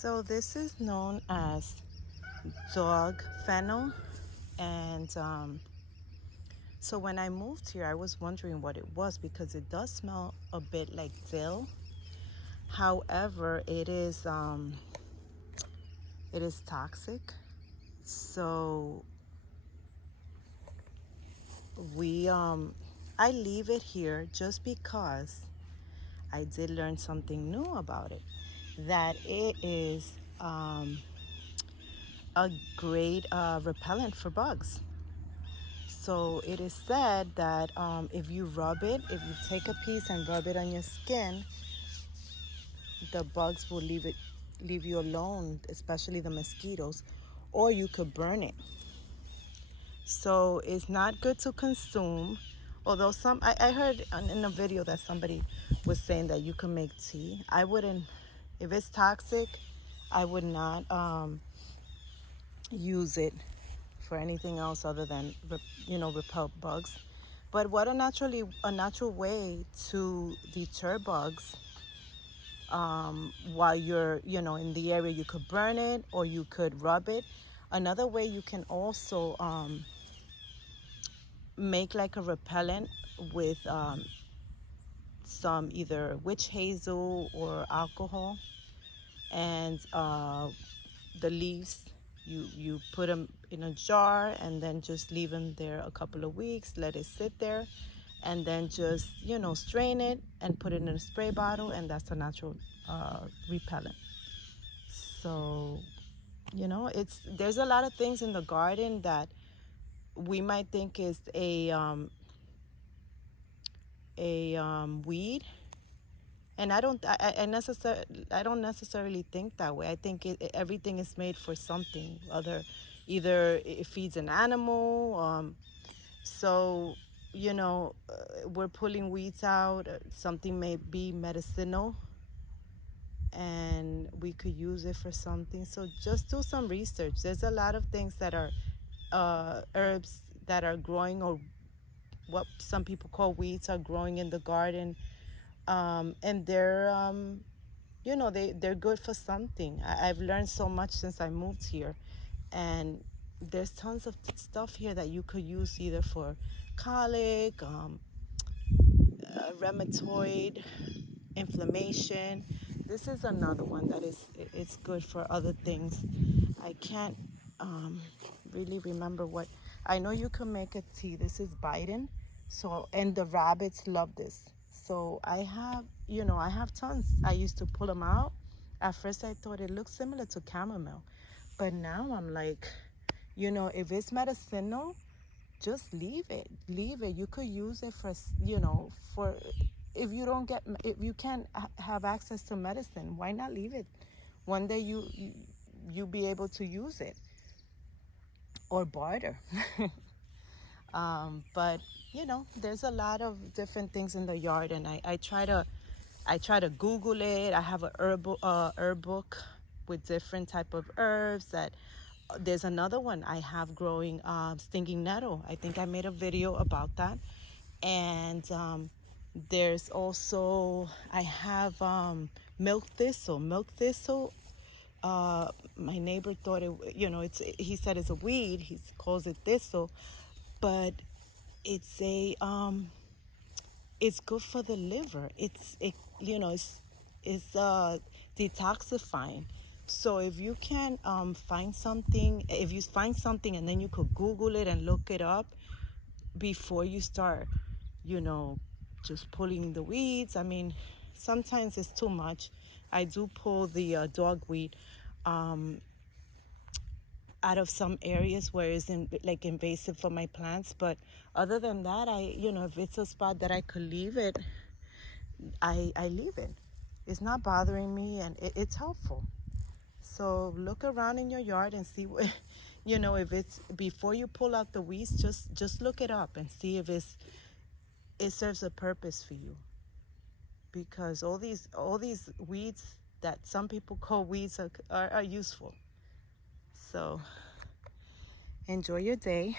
So this is known as dog fennel, and so when I moved here, I was wondering what it was because it does smell a bit like dill. However, it is toxic. So we I leave it here just because I did learn something new about it. That it is a great repellent for bugs. So it is said that if you rub it, if you take a piece and rub it on your skin, the bugs will leave you alone, especially the mosquitoes, or you could burn it. So it's not good to consume. Although I heard in a video that somebody was saying that you can make tea. I wouldn't, if it's toxic, I would not use it for anything else other than repel bugs. But what a natural way to deter bugs while you're in the area. You could burn it or you could rub it. Another way you can also make like a repellent with some either witch hazel or alcohol, and the leaves, you put them in a jar and then just leave them there a couple of weeks, let it sit there, and then just strain it and put it in a spray bottle, and that's a natural repellent. So there's a lot of things in the garden that we might think is a weed, and I don't necessarily think that way. I think everything is made for something other. Either it feeds an animal, so we're pulling weeds out. Something may be medicinal, and we could use it for something. So just do some research. There's a lot of things that are herbs that are growing, or what some people call weeds, are growing in the garden, and they're good for something. I've learned so much since I moved here, and there's tons of stuff here that you could use either for colic, rheumatoid, inflammation. This is another one that it's good for other things. I can't really remember what. I know you can make a tea. This is Biden. So, and the rabbits love this. So I have tons. I used to pull them out. At first I thought it looked similar to chamomile, but now I'm like, if it's medicinal, just leave it. Leave it. You could use it for if you can't have access to medicine, why not leave it? One day you be able to use it or barter. But there's a lot of different things in the yard, and I try to Google it. I have a herb book with different type of herbs. That there's another one I have growing, stinging nettle. I think I made a video about that. And there's also, I have milk thistle. Milk thistle, my neighbor thought he said it's a weed. He calls it thistle, but it's good for the liver. It's detoxifying. So if you can if you find something and then you could Google it and look it up before you start, just pulling the weeds. I mean, sometimes it's too much. I do pull the dogweed out of some areas where it's like invasive for my plants, but other than that, if it's a spot that I could leave it, I leave it. It's not bothering me, and it's helpful. So look around in your yard and see what, if it's, before you pull out the weeds, just look it up and see if it serves a purpose for you. Because all these weeds that some people call weeds are useful. So enjoy your day.